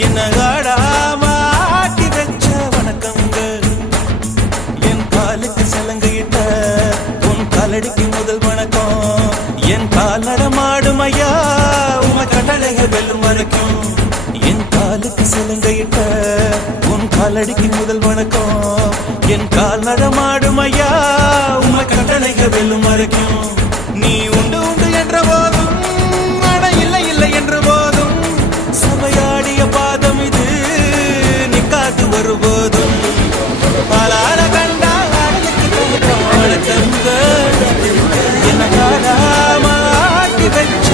என்னகாடா மாட்டி வச்ச வணக்கங்க என் காலுக்கு சலங்கையிட்ட உன் காலடிக்கு முதல் வணக்கம். என் காலட மாடுமையா உன கடலைய வெல்லும் வரைக்கும் என் காலுக்கு சலங்கையிட்ட உன் காலடிக்கு முதல் வணக்கம். என் கால் நடமாடுமையா உன கடலைய வெல்லும் வரைக்கும் பாதம் இது. நீ காத்து வரும்போதும் பாலால கண்டா வணக்கங்க என்ன காடாம ஆட்டி வச்ச